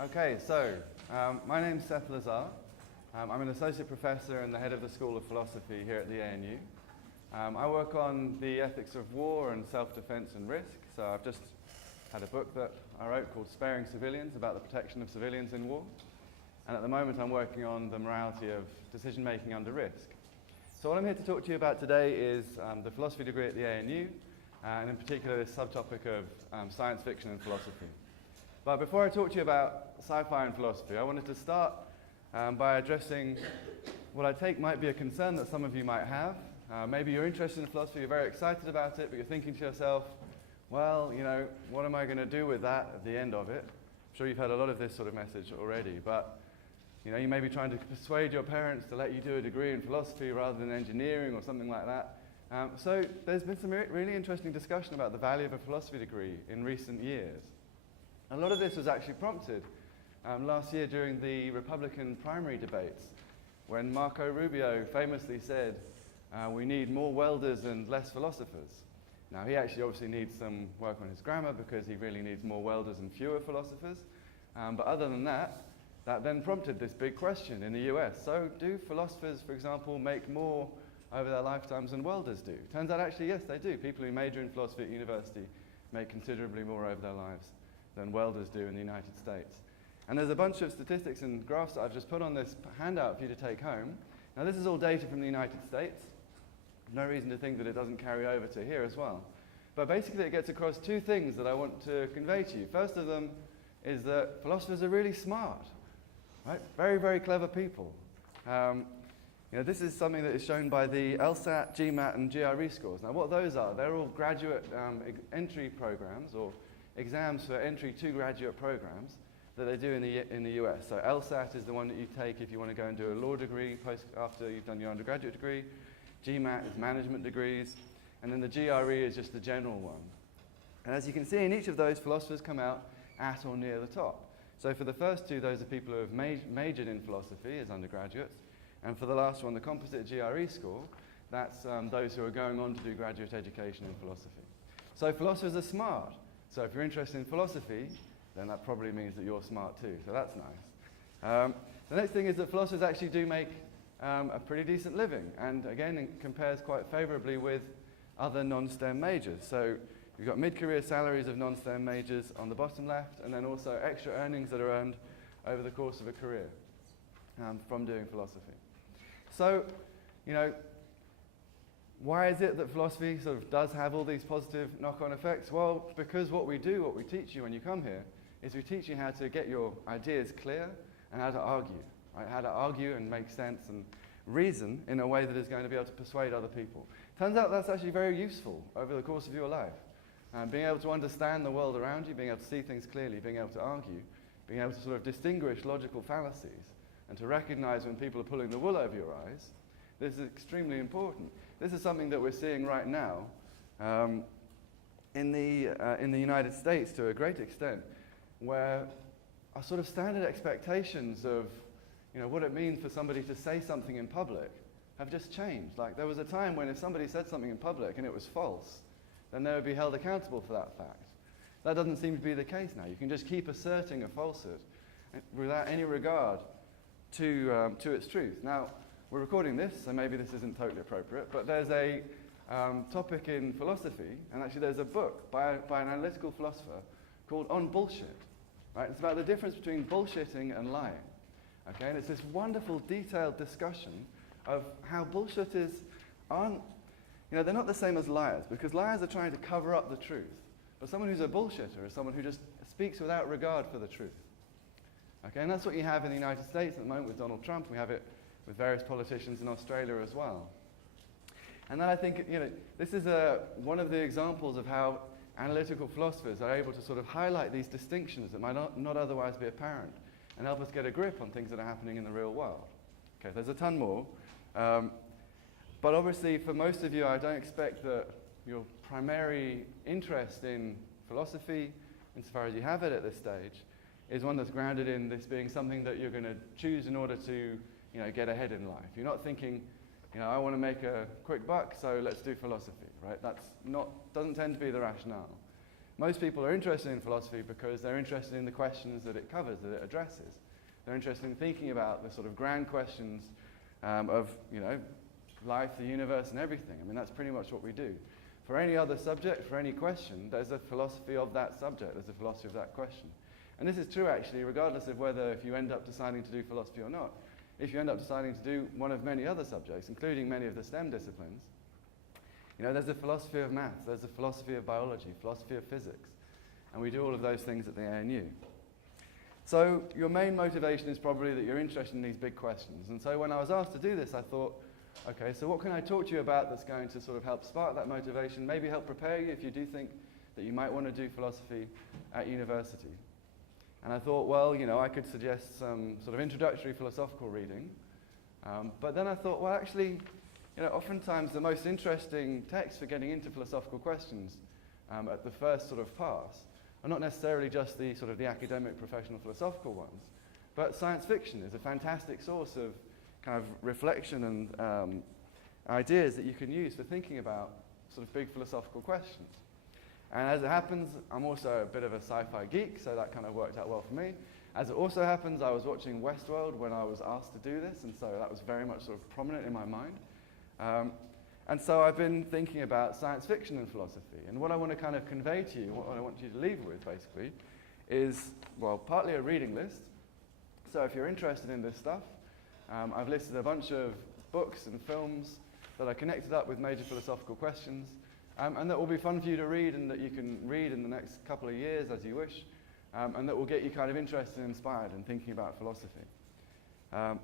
Okay, so my name's Seth Lazar. I'm an associate professor and the head of the School of Philosophy here at the ANU. I work on the ethics of war and self-defense and risk. So I've just had a book that I wrote called Sparing Civilians, about the protection of civilians in war. And at the moment I'm working on the morality of decision-making under risk. So what I'm here to talk to you about today is the philosophy degree at the ANU, and in particular this subtopic of science fiction and philosophy. But before I talk to you about sci-fi and philosophy, I wanted to start by addressing what I take might be a concern that some of you might have. Maybe you're interested in philosophy, you're very excited about it, but you're thinking to yourself, well, you know, what am I going to do with that at the end of it? I'm sure you've heard a lot of this sort of message already, but you know, you may be trying to persuade your parents to let you do a degree in philosophy rather than engineering or something like that. So there's been some really interesting discussion about the value of a philosophy degree in recent years. A lot of this was actually prompted last year during the Republican primary debates, when Marco Rubio famously said, we need more welders and less philosophers. Now, he actually obviously needs some work on his grammar because he really needs more welders and fewer philosophers. But other than that, that then prompted this big question in the US. So do philosophers, for example, make more over their lifetimes than welders do? Turns out actually, yes, they do. People who major in philosophy at university make considerably more over their lives than welders do in the United States. And there's a bunch of statistics and graphs that I've just put on this handout for you to take home. Now this is all data from the United States. No reason to think that it doesn't carry over to here as well. But basically it gets across two things that I want to convey to you. First of them is that philosophers are really smart, right? Very, very clever people. You know, this is something that is shown by the LSAT, GMAT, and GRE scores. Now what those are, they're all graduate entry programs, or exams for entry to graduate programs that they do in the US. So LSAT is the one that you take if you want to go and do a law degree after you've done your undergraduate degree. GMAT is management degrees. And then the GRE is just the general one. And as you can see, in each of those, philosophers come out at or near the top. So for the first two, those are people who have majored in philosophy as undergraduates. And for the last one, the composite GRE score, that's those who are going on to do graduate education in philosophy. So philosophers are smart. So if you're interested in philosophy, then that probably means that you're smart too. So that's nice. The next thing is that philosophers actually do make a pretty decent living. And again, it compares quite favorably with other non-STEM majors. So you've got mid-career salaries of non-STEM majors on the bottom left, and then also extra earnings that are earned over the course of a career from doing philosophy. So, you know, why is it that philosophy sort of does have all these positive knock-on effects? Well, because what we teach you when you come here, is we teach you how to get your ideas clear and how to argue, right? How to argue and make sense and reason in a way that is going to be able to persuade other people. Turns out that's actually very useful over the course of your life. Being able to understand the world around you, being able to see things clearly, being able to argue, being able to sort of distinguish logical fallacies, and to recognize when people are pulling the wool over your eyes, this is extremely important. This is something that we're seeing right now in the United States to a great extent, where our sort of standard expectations of, you know, what it means for somebody to say something in public have just changed. Like there was a time when if somebody said something in public and it was false, then they would be held accountable for that fact. That doesn't seem to be the case now. You can just keep asserting a falsehood without any regard to its truth. Now, we're recording this, so maybe this isn't totally appropriate, but there's a topic in philosophy, and actually there's a book by an analytical philosopher called On Bullshit. Right? It's about the difference between bullshitting and lying. Okay? And it's this wonderful, detailed discussion of how bullshitters aren't, you know, they're not the same as liars, because liars are trying to cover up the truth. But someone who's a bullshitter is someone who just speaks without regard for the truth. Okay? And that's what you have in the United States at the moment with Donald Trump. We have it with various politicians in Australia as well. And then I think, you know, this is one of the examples of how analytical philosophers are able to sort of highlight these distinctions that might not otherwise be apparent and help us get a grip on things that are happening in the real world. Okay, there's a ton more. But obviously, for most of you, I don't expect that your primary interest in philosophy, insofar as you have it at this stage, is one that's grounded in this being something that you're going to choose in order to, you know, get ahead in life. You're not thinking, you know, I want to make a quick buck, so let's do philosophy, right? Doesn't tend to be the rationale. Most people are interested in philosophy because they're interested in the questions that it covers, that it addresses. They're interested in thinking about the sort of grand questions of, life, the universe, and everything. I mean, that's pretty much what we do. For any other subject, for any question, there's a philosophy of that subject, there's a philosophy of that question. And this is true, actually, regardless of whether if you end up deciding to do philosophy or not. If you end up deciding to do one of many other subjects, including many of the STEM disciplines, there's a philosophy of maths, there's a philosophy of biology, philosophy of physics, and we do all of those things at the ANU. So your main motivation is probably that you're interested in these big questions. And so when I was asked to do this, I thought, okay, so what can I talk to you about that's going to sort of help spark that motivation, maybe help prepare you if you do think that you might want to do philosophy at university. And I thought, well, I could suggest some sort of introductory philosophical reading. But then I thought, well, actually, oftentimes the most interesting texts for getting into philosophical questions at the first sort of pass are not necessarily just the sort of the academic, professional, philosophical ones, but science fiction is a fantastic source of kind of reflection and ideas that you can use for thinking about sort of big philosophical questions. And as it happens, I'm also a bit of a sci-fi geek, so that kind of worked out well for me. As it also happens, I was watching Westworld when I was asked to do this, and so that was very much sort of prominent in my mind. And so I've been thinking about science fiction and philosophy. And what I want to kind of convey to you, what I want you to leave with, basically, is, well, partly a reading list. So if you're interested in this stuff, I've listed a bunch of books and films that are connected up with major philosophical questions, and that will be fun for you to read and that you can read in the next couple of years as you wish, and that will get you kind of interested and inspired in thinking about philosophy. And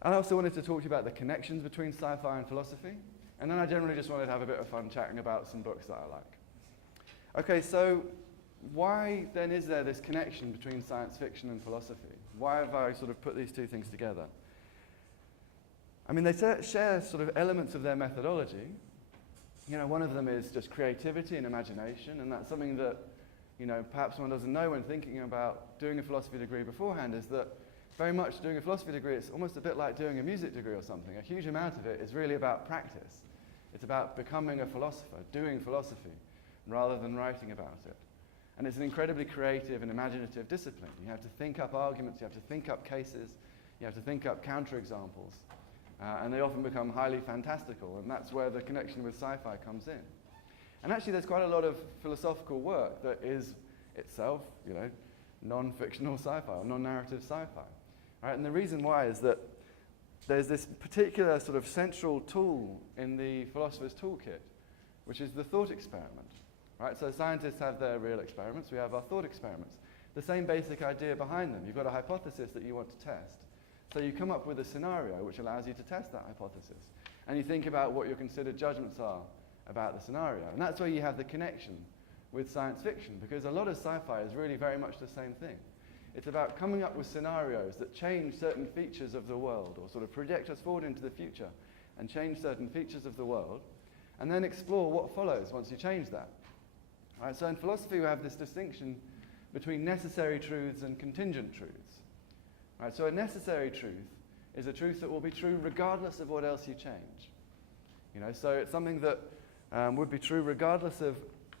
I also wanted to talk to you about the connections between sci-fi and philosophy, and then I generally just wanted to have a bit of fun chatting about some books that I like. Okay, so why then is there this connection between science fiction and philosophy? Why have I sort of put these two things together? I mean, they share sort of elements of their methodology. One of them is just creativity and imagination, and that's something that, perhaps one doesn't know when thinking about doing a philosophy degree beforehand, is that very much doing a philosophy degree, it's almost a bit like doing a music degree or something. A huge amount of it is really about practice. It's about becoming a philosopher, doing philosophy, rather than writing about it. And it's an incredibly creative and imaginative discipline. You have to think up arguments, you have to think up cases, you have to think up counterexamples. And they often become highly fantastical, and that's where the connection with sci-fi comes in. And actually there's quite a lot of philosophical work that is itself, non-fictional sci-fi, or non-narrative sci-fi. Right? And the reason why is that there's this particular sort of central tool in the philosopher's toolkit, which is the thought experiment. Right? So scientists have their real experiments, we have our thought experiments. The same basic idea behind them. You've got a hypothesis that you want to test. So you come up with a scenario which allows you to test that hypothesis. And you think about what your considered judgments are about the scenario. And that's where you have the connection with science fiction, because a lot of sci-fi is really very much the same thing. It's about coming up with scenarios that change certain features of the world, or sort of project us forward into the future and change certain features of the world, and then explore what follows once you change that. Right, so in philosophy we have this distinction between necessary truths and contingent truths. Right, so a necessary truth is a truth that will be true regardless of what else you change. So it's something that would be true regardless of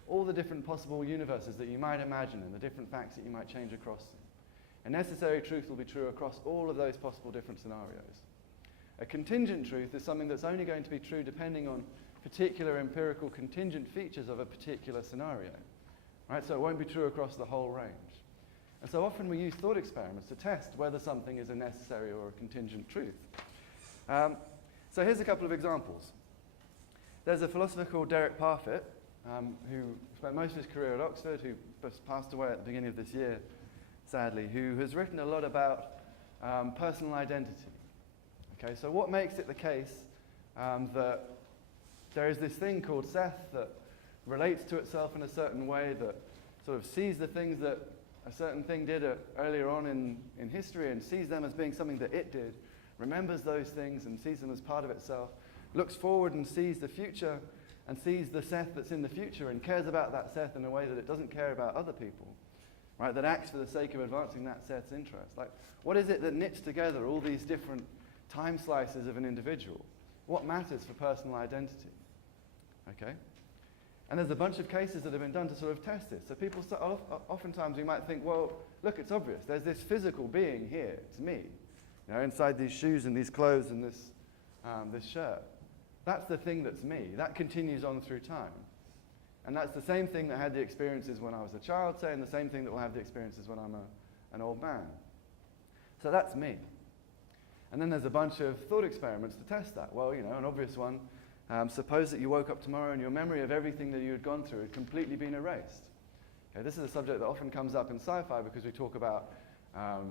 all the different possible universes that you might imagine and the different facts that you might change across them. A necessary truth will be true across all of those possible different scenarios. A contingent truth is something that's only going to be true depending on particular empirical contingent features of a particular scenario. Right, so it won't be true across the whole range. And so often we use thought experiments to test whether something is a necessary or a contingent truth. So here's a couple of examples. There's a philosopher called Derek Parfit, who spent most of his career at Oxford, who just passed away at the beginning of this year, sadly, who has written a lot about personal identity. Okay, so what makes it the case that there is this thing called Seth that relates to itself in a certain way, that sort of sees the things that a certain thing did earlier on in history and sees them as being something that it did, remembers those things and sees them as part of itself, looks forward and sees the future and sees the Seth that's in the future and cares about that Seth in a way that it doesn't care about other people, right? That acts for the sake of advancing that Seth's interest. Like, what is it that knits together all these different time slices of an individual? What matters for personal identity? Okay? And there's a bunch of cases that have been done to sort of test this. So people, oftentimes we might think, well, look, it's obvious. There's this physical being here. It's me, inside these shoes and these clothes and this shirt. That's the thing that's me. That continues on through time. And that's the same thing that had the experiences when I was a child, say, and the same thing that will have the experiences when I'm an old man. So that's me. And then there's a bunch of thought experiments to test that. Well, an obvious one. Suppose that you woke up tomorrow and your memory of everything that you had gone through had completely been erased. Okay, this is a subject that often comes up in sci-fi because we talk about,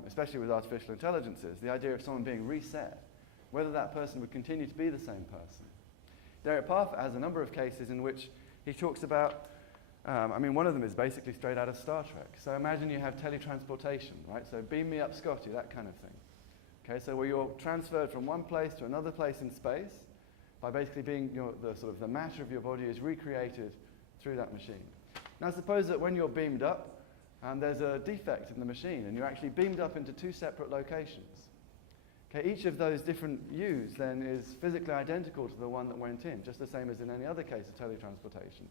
especially with artificial intelligences, the idea of someone being reset, whether that person would continue to be the same person. Derek Parfit has a number of cases in which he talks about, one of them is basically straight out of Star Trek. So imagine you have teletransportation, right? So beam me up, Scotty, that kind of thing. Okay, so where you're transferred from one place to another place in space, by basically being the matter of your body is recreated through that machine. Now suppose that when you're beamed up, there's a defect in the machine and you're actually beamed up into two separate locations. Okay, each of those different yous then is physically identical to the one that went in, just the same as in any other case of teletransportation.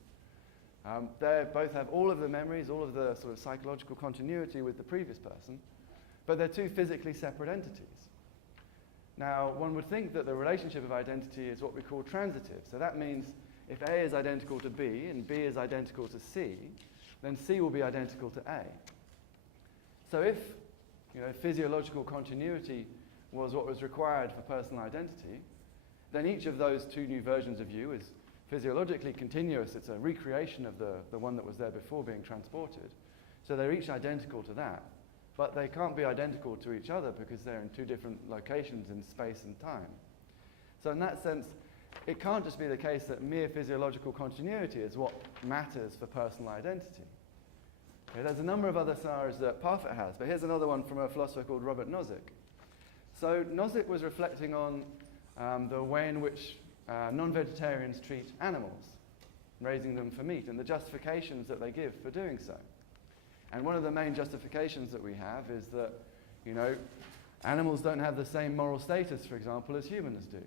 They both have all of the memories, all of the sort of psychological continuity with the previous person, but they're two physically separate entities. Now, one would think that the relationship of identity is what we call transitive. So that means if A is identical to B and B is identical to C, then C will be identical to A. So if physiological continuity was what was required for personal identity, then each of those two new versions of you is physiologically continuous. It's a recreation of the one that was there before being transported. So they're each identical to that. But they can't be identical to each other because they're in two different locations in space and time. So in that sense, it can't just be the case that mere physiological continuity is what matters for personal identity. Okay, there's a number of other scenarios that Parfit has, but here's another one from a philosopher called Robert Nozick. So Nozick was reflecting on the way in which non-vegetarians treat animals, raising them for meat, and the justifications that they give for doing so. And one of the main justifications that we have is that, animals don't have the same moral status, for example, as humans do.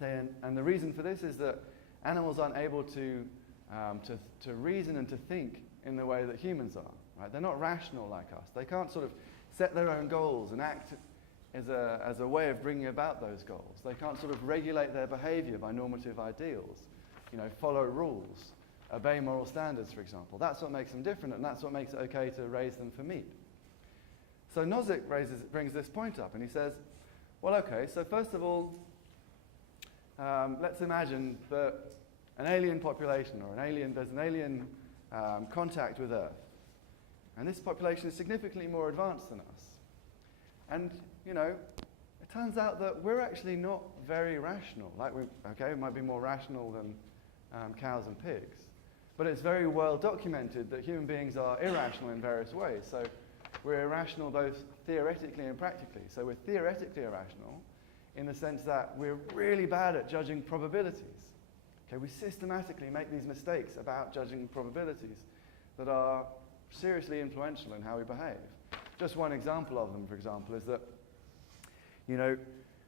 And the reason for this is that animals aren't able to reason and to think in the way that humans are. Right? They're not rational like us. They can't sort of set their own goals and act as a way of bringing about those goals. They can't sort of regulate their behavior by normative ideals, follow rules. Obey moral standards, for example. That's what makes them different, and that's what makes it okay to raise them for meat. So Nozick brings this point up, and he says, well, okay, so first of all, let's imagine that an alien population, or there's an alien contact with Earth. And this population is significantly more advanced than us. And, it turns out that we're actually not very rational. We might be more rational than cows and pigs. But it's very well documented that human beings are irrational in various ways. So we're irrational both theoretically and practically. So we're theoretically irrational in the sense that we're really bad at judging probabilities. Okay, we systematically make these mistakes about judging probabilities that are seriously influential in how we behave. Just one example of them, for example, is that,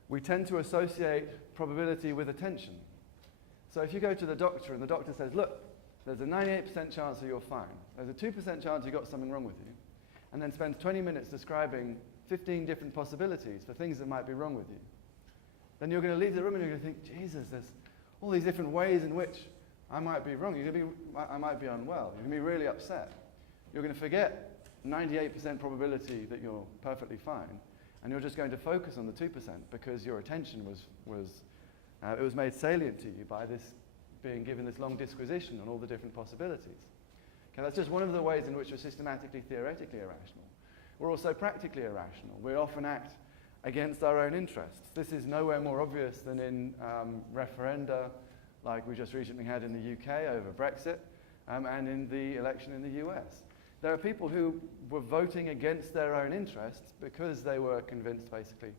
we tend to associate probability with attention. So if you go to the doctor and the doctor says, look, there's a 98% chance that you're fine. There's a 2% chance you've got something wrong with you. And then spends 20 minutes describing 15 different possibilities for things that might be wrong with you. Then you're going to leave the room and you're going to think, Jesus, there's all these different ways in which I might be wrong. I might be unwell. You're going to be really upset. You're going to forget 98% probability that you're perfectly fine. And you're just going to focus on the 2% because your attention was made salient to you by this being given this long disquisition on all the different possibilities. Okay, that's just one of the ways in which we're systematically, theoretically irrational. We're also practically irrational. We often act against our own interests. This is nowhere more obvious than in referenda like we just recently had in the UK over Brexit and in the election in the US. There are people who were voting against their own interests because they were convinced basically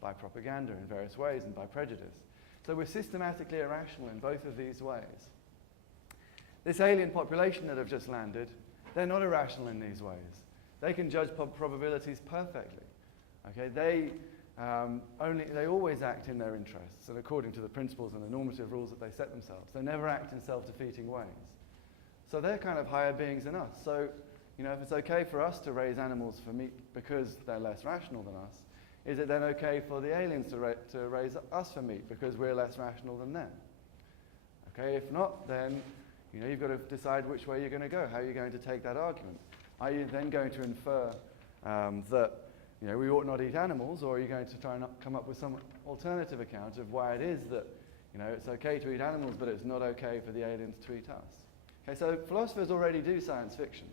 by propaganda in various ways and by prejudice. So we're systematically irrational in both of these ways. This alien population that have just landed, they're not irrational in these ways. They can judge probabilities perfectly. Okay? They always act in their interests and according to the principles and the normative rules that they set themselves. They never act in self-defeating ways. So they're kind of higher beings than us. So, you know, if it's okay for us to raise animals for meat because they're less rational than us, is it then okay for the aliens to raise us for meat because we're less rational than them? Okay, if not, then, you know, you've got to decide which way you're going to go. How are you going to take that argument? Are you then going to infer that, you know, we ought not eat animals, or are you going to try and come up with some alternative account of why it is that, you know, it's okay to eat animals, but it's not okay for the aliens to eat us? Okay, so philosophers already do science fiction,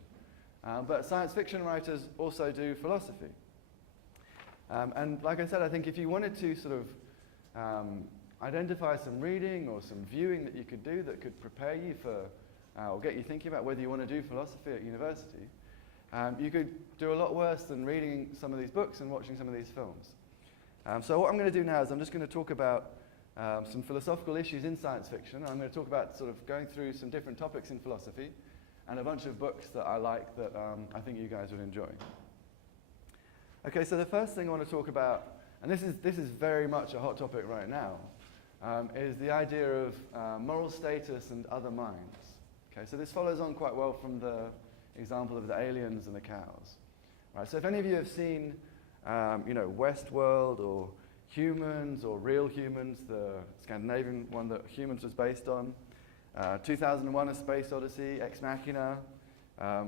but science fiction writers also do philosophy. And like I said, I think if you wanted to sort of identify some reading or some viewing that you could do that could prepare you for, or get you thinking about whether you want to do philosophy at university, you could do a lot worse than reading some of these books and watching some of these films. So what I'm going to do now is I'm just going to talk about some philosophical issues in science fiction. I'm going to talk about sort of going through some different topics in philosophy and a bunch of books that I like that I think you guys would enjoy. Okay, so the first thing I want to talk about, and this is very much a hot topic right now, is the idea of moral status and other minds. Okay, so this follows on quite well from the example of the aliens and the cows. Right, so if any of you have seen, you know, Westworld or Humans or Real Humans, the Scandinavian one that Humans was based on, 2001: A Space Odyssey, Ex Machina,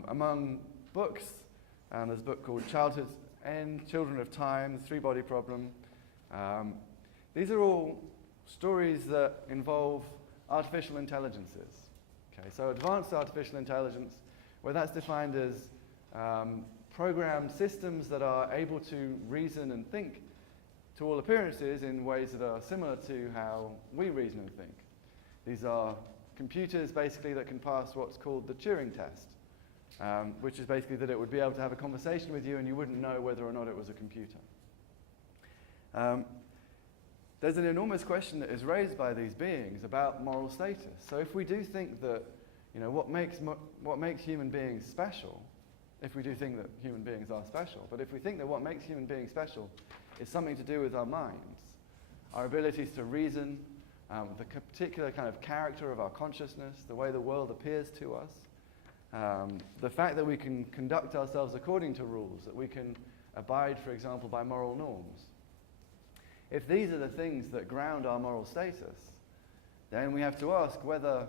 among books, there's a book called Childhood's End, Children of Time, The Three-Body Problem. These are all stories that involve artificial intelligences. Okay, so advanced artificial intelligence, where that's defined as programmed systems that are able to reason and think, to all appearances, in ways that are similar to how we reason and think. These are computers, basically, that can pass what's called the Turing test, which is basically that it would be able to have a conversation with you and you wouldn't know whether or not it was a computer. There's an enormous question that is raised by these beings about moral status. So if we do think that, you know, what makes human beings special, if we do think that human beings are special, but if we think that what makes human beings special is something to do with our minds, our abilities to reason, the particular kind of character of our consciousness, the way the world appears to us, the fact that we can conduct ourselves according to rules, that we can abide, for example, by moral norms. If these are the things that ground our moral status, then we have to ask whether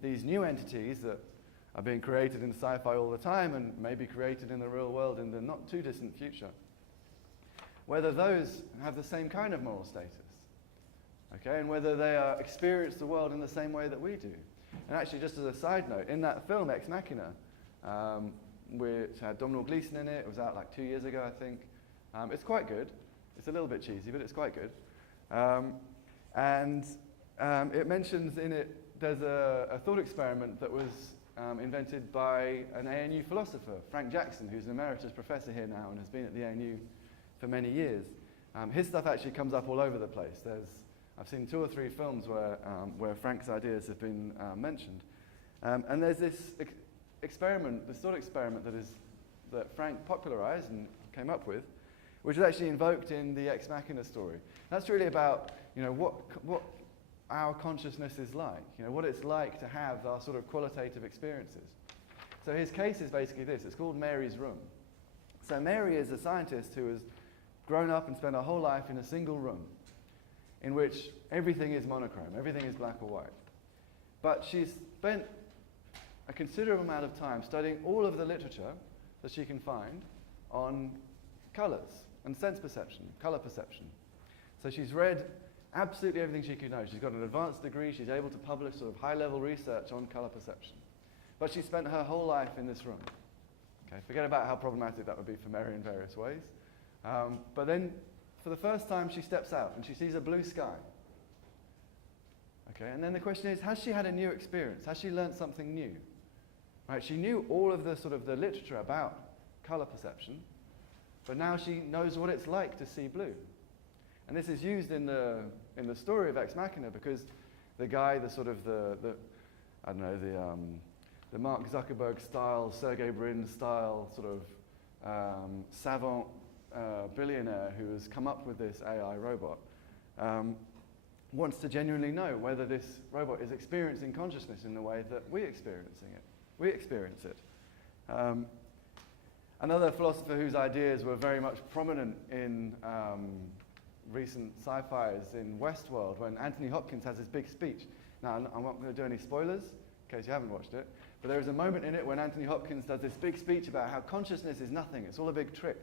these new entities that are being created in sci-fi all the time and may be created in the real world in the not too distant future, whether those have the same kind of moral status, okay, and whether they experience the world in the same way that we do. And actually, just as a side note, in that film, Ex Machina, which had Domhnall Gleeson in it, it was out like 2 years ago, I think. It's quite good. It's a little bit cheesy, but it's quite good. It mentions in it, there's a thought experiment that was invented by an ANU philosopher, Frank Jackson, who's an emeritus professor here now and has been at the ANU for many years. His stuff actually comes up all over the place. I've seen 2 or 3 films where Frank's ideas have been mentioned. And there's this experiment, this thought experiment that Frank popularized and came up with, which was actually invoked in the Ex Machina story. That's really about, you know, what our consciousness is like, you know, what it's like to have our sort of qualitative experiences. So his case is basically this. It's called Mary's room. So Mary is a scientist who has grown up and spent her whole life in a single room in which everything is monochrome, everything is black or white. But she's spent a considerable amount of time studying all of the literature that she can find on colors and sense perception, color perception. So she's read absolutely everything she could know. She's got an advanced degree. She's able to publish sort of high-level research on color perception. But she spent her whole life in this room. Okay, forget about how problematic that would be for Mary in various ways. But then, for the first time, she steps out and she sees a blue sky. Okay, and then the question is, has she had a new experience? Has she learned something new? Right, she knew all of the sort of the literature about color perception, but now she knows what it's like to see blue. And this is used in the story of Ex Machina because the guy, the Mark Zuckerberg style, Sergey Brin style sort of savant billionaire who has come up with this AI robot, wants to genuinely know whether this robot is experiencing consciousness in the way that we're experiencing it. we experience it. Another philosopher whose ideas were very much prominent in recent sci-fi is in Westworld, when Anthony Hopkins has his big speech. Now, I'm not going to do any spoilers, in case you haven't watched it, but there is a moment in it when Anthony Hopkins does this big speech about how consciousness is nothing, it's all a big trick.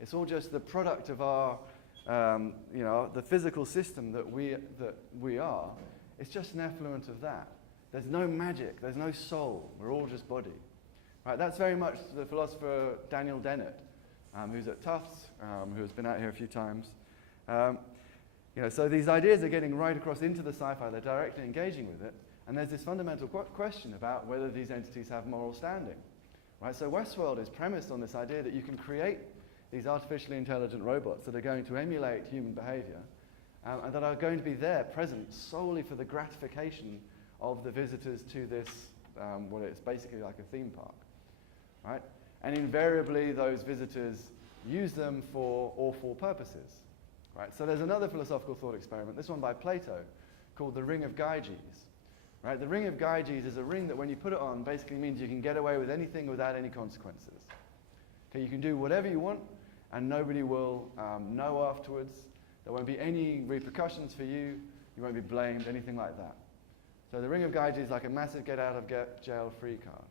It's all just the product of our, the physical system that we are. It's just an effluent of that. There's no magic, there's no soul, we're all just body. Right, that's very much the philosopher Daniel Dennett, who's at Tufts, who has been out here a few times. So these ideas are getting right across into the sci-fi, they're directly engaging with it, and there's this fundamental question about whether these entities have moral standing. Right, so Westworld is premised on this idea that you can create these artificially intelligent robots that are going to emulate human behavior, and that are going to be there, present, solely for the gratification of the visitors to this, what is basically like a theme park. Right? And invariably, those visitors use them for awful purposes. Right? So there's another philosophical thought experiment, this one by Plato, called the Ring of Gyges. Right? The Ring of Gyges is a ring that when you put it on, basically means you can get away with anything without any consequences. Okay, you can do whatever you want, and nobody will know afterwards. There won't be any repercussions for you. You won't be blamed, anything like that. So the Ring of Gyges is like a massive get-out-of-jail-free card.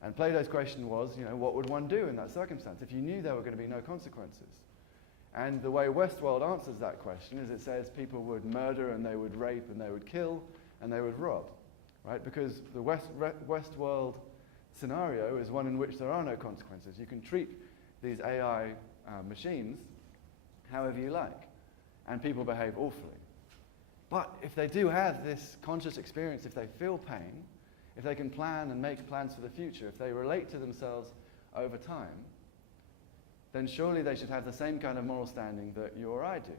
And Plato's question was, what would one do in that circumstance if you knew there were going to be no consequences? And the way Westworld answers that question is it says people would murder and they would rape and they would kill and they would rob, right? Because the Westworld scenario is one in which there are no consequences. You can treat these AI machines however you like, and people behave awfully. But if they do have this conscious experience, if they feel pain, if they can plan and make plans for the future, if they relate to themselves over time, then surely they should have the same kind of moral standing that you or I do.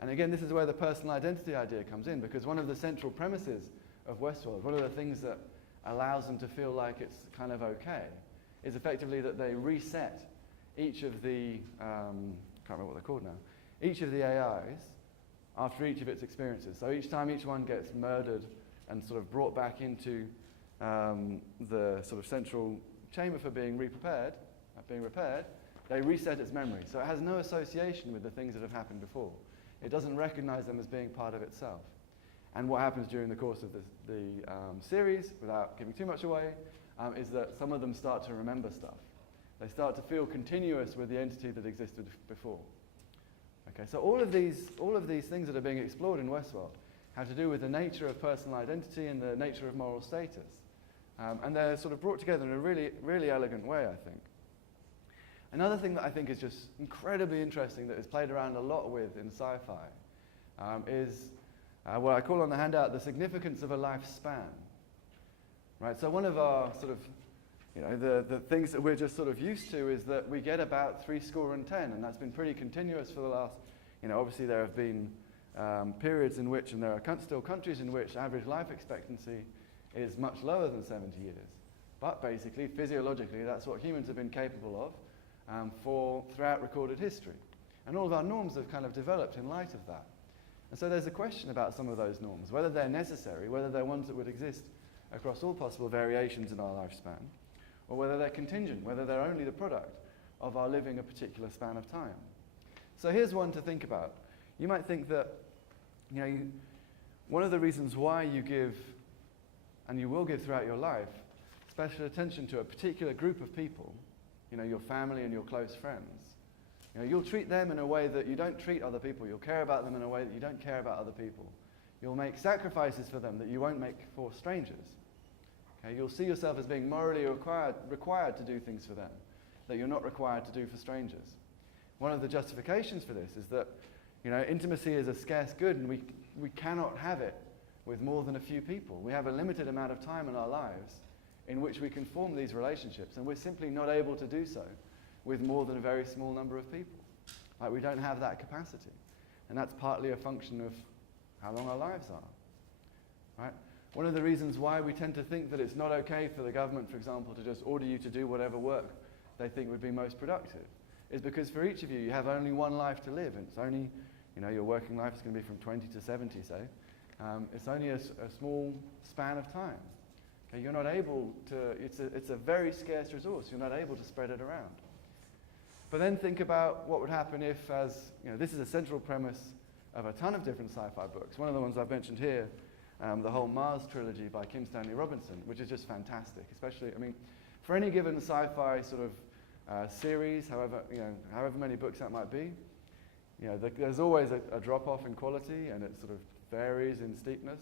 And again, this is where the personal identity idea comes in, because one of the central premises of Westworld, one of the things that allows them to feel like it's kind of okay, is effectively that they reset each of the, can't remember what they're called now, each of the AIs after each of its experiences. So each time each one gets murdered and sort of brought back into the sort of central chamber for being repaired, they reset its memory. So it has no association with the things that have happened before. It doesn't recognize them as being part of itself. And what happens during the course of the series, without giving too much away, is that some of them start to remember stuff. They start to feel continuous with the entity that existed before. Okay, so all of these things that are being explored in Westworld have to do with the nature of personal identity and the nature of moral status. And they're sort of brought together in a really, really elegant way, I think. Another thing that I think is just incredibly interesting that is played around a lot with in sci-fi is what I call on the handout the significance of a lifespan. Right, so one of our sort of, the things that we're just sort of used to is that we get about 70, and that's been pretty continuous for the last, obviously there have been periods in which, and there are still countries in which average life expectancy is much lower than 70 years. But basically, physiologically, that's what humans have been capable of throughout recorded history. And all of our norms have kind of developed in light of that. And so there's a question about some of those norms, whether they're necessary, whether they're ones that would exist across all possible variations in our lifespan, or whether they're contingent, whether they're only the product of our living a particular span of time. So here's one to think about. You might think that, one of the reasons why you give, and you will give throughout your life, special attention to a particular group of people, your family and your close friends, you'll treat them in a way that you don't treat other people. You'll care about them in a way that you don't care about other people. You'll make sacrifices for them that you won't make for strangers. Okay? You'll see yourself as being morally required to do things for them that you're not required to do for strangers. One of the justifications for this is that intimacy is a scarce good, and we cannot have it with more than a few people. We have a limited amount of time in our lives in which we can form these relationships, and we're simply not able to do so with more than a very small number of people. Like, we don't have that capacity. And that's partly a function of how long our lives are. Right? One of the reasons why we tend to think that it's not okay for the government, for example, to just order you to do whatever work they think would be most productive is because for each of you, you have only one life to live, and it's only, your working life is going to be from 20 to 70, say. It's only a small span of time. Okay, you're not able to, it's a very scarce resource, you're not able to spread it around. But then think about what would happen if, as this is a central premise of a ton of different sci-fi books. One of the ones I've mentioned here, the whole Mars trilogy by Kim Stanley Robinson, which is just fantastic. Especially, for any given sci-fi sort of series, however many books that might be, there's always a drop-off in quality, and it sort of varies in steepness.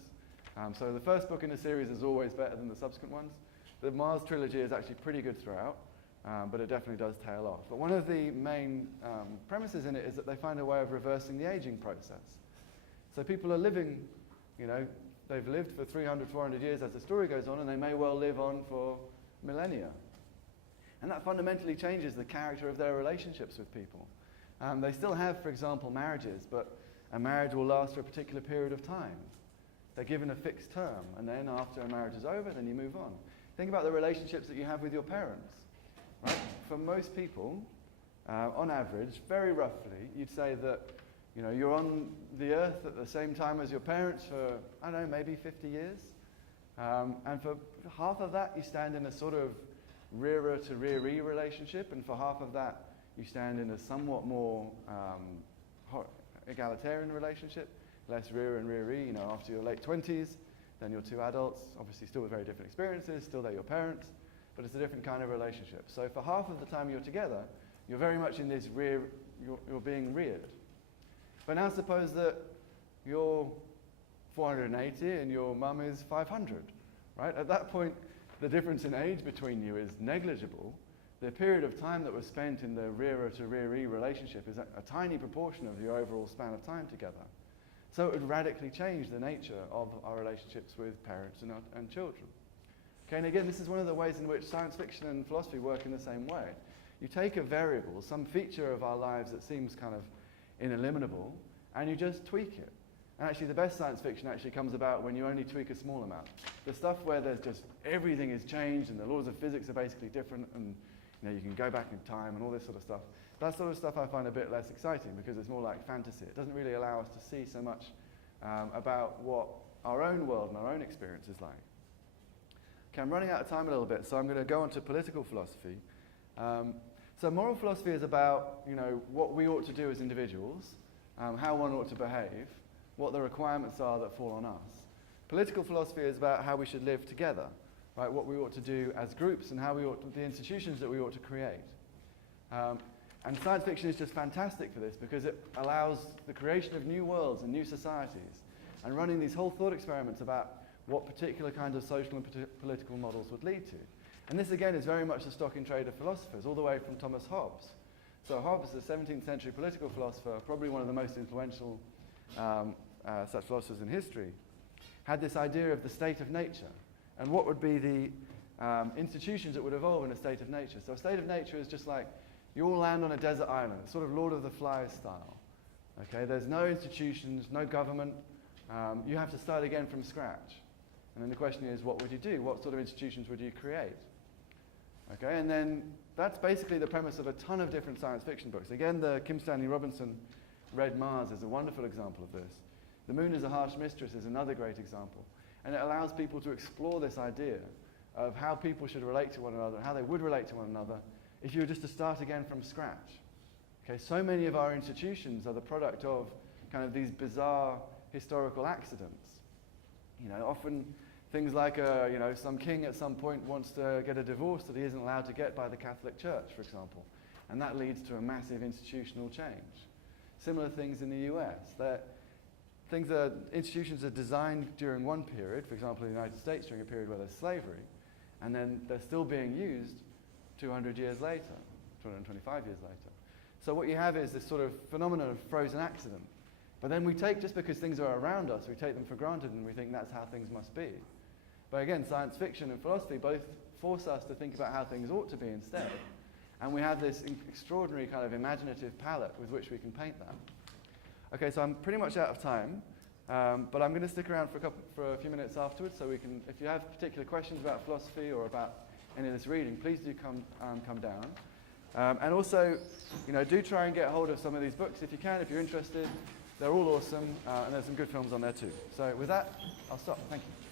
So the first book in the series is always better than the subsequent ones. The Mars trilogy is actually pretty good throughout. But it definitely does tail off. But one of the main premises in it is that they find a way of reversing the aging process. So people are living, they've lived for 300, 400 years as the story goes on, and they may well live on for millennia. And that fundamentally changes the character of their relationships with people. They still have, for example, marriages, but a marriage will last for a particular period of time. They're given a fixed term, and then after a marriage is over, then you move on. Think about the relationships that you have with your parents. Right? For most people, on average, very roughly, you'd say that you're on the earth at the same time as your parents for, I don't know, maybe 50 years. And for half of that, you stand in a sort of rearer to rearee relationship, and for half of that, you stand in a somewhat more egalitarian relationship, less rearer and rearee, after your late 20s, then you're two adults, obviously still with very different experiences, still they're your parents, but it's a different kind of relationship. So for half of the time you're together, you're very much in this you're being reared. But now suppose that you're 480 and your mum is 500, right? At that point, the difference in age between you is negligible. The period of time that was spent in the rearer to rearee relationship is a tiny proportion of your overall span of time together. So it would radically change the nature of our relationships with parents and children. Okay, and again, this is one of the ways in which science fiction and philosophy work in the same way. You take a variable, some feature of our lives that seems kind of ineliminable, and you just tweak it. And actually, the best science fiction actually comes about when you only tweak a small amount. The stuff where there's just everything is changed and the laws of physics are basically different, and you can go back in time and all this sort of stuff. That sort of stuff I find a bit less exciting because it's more like fantasy. It doesn't really allow us to see so much about what our own world and our own experience is like. Okay, I'm running out of time a little bit, so I'm going to go on to political philosophy. So moral philosophy is about, what we ought to do as individuals, how one ought to behave, what the requirements are that fall on us. Political philosophy is about how we should live together, right? What we ought to do as groups and the institutions that we ought to create. And science fiction is just fantastic for this because it allows the creation of new worlds and new societies and running these whole thought experiments about what particular kinds of social and political models would lead to. And this, again, is very much the stock in trade of philosophers, all the way from Thomas Hobbes. So Hobbes, the 17th century political philosopher, probably one of the most influential such philosophers in history, had this idea of the state of nature and what would be the institutions that would evolve in a state of nature. So a state of nature is just like you all land on a desert island, sort of Lord of the Flies style. Okay, there's no institutions, no government. You have to start again from scratch. And then the question is, what would you do? What sort of institutions would you create? Okay, and then that's basically the premise of a ton of different science fiction books. Again, the Kim Stanley Robinson Red Mars is a wonderful example of this. The Moon is a Harsh Mistress is another great example. And it allows people to explore this idea of how people should relate to one another, how they would relate to one another if you were just to start again from scratch. Okay, so many of our institutions are the product of kind of these bizarre historical accidents. Often things like, some king at some point wants to get a divorce that he isn't allowed to get by the Catholic Church, for example. And that leads to a massive institutional change. Similar things in the US. Institutions are designed during one period, for example, in the United States during a period where there's slavery, and then they're still being used 200 years later, 225 years later. So what you have is this sort of phenomenon of frozen accident. But then we take, just because things are around us, we take them for granted and we think that's how things must be. But again, science fiction and philosophy both force us to think about how things ought to be instead. And we have this extraordinary kind of imaginative palette with which we can paint that. Okay, so I'm pretty much out of time, but I'm going to stick around for a few minutes afterwards, so we can, if you have particular questions about philosophy or about any of this reading, please do come down. And also, do try and get hold of some of these books if you can, if you're interested. They're all awesome, and there's some good films on there too. So with that, I'll stop. Thank you.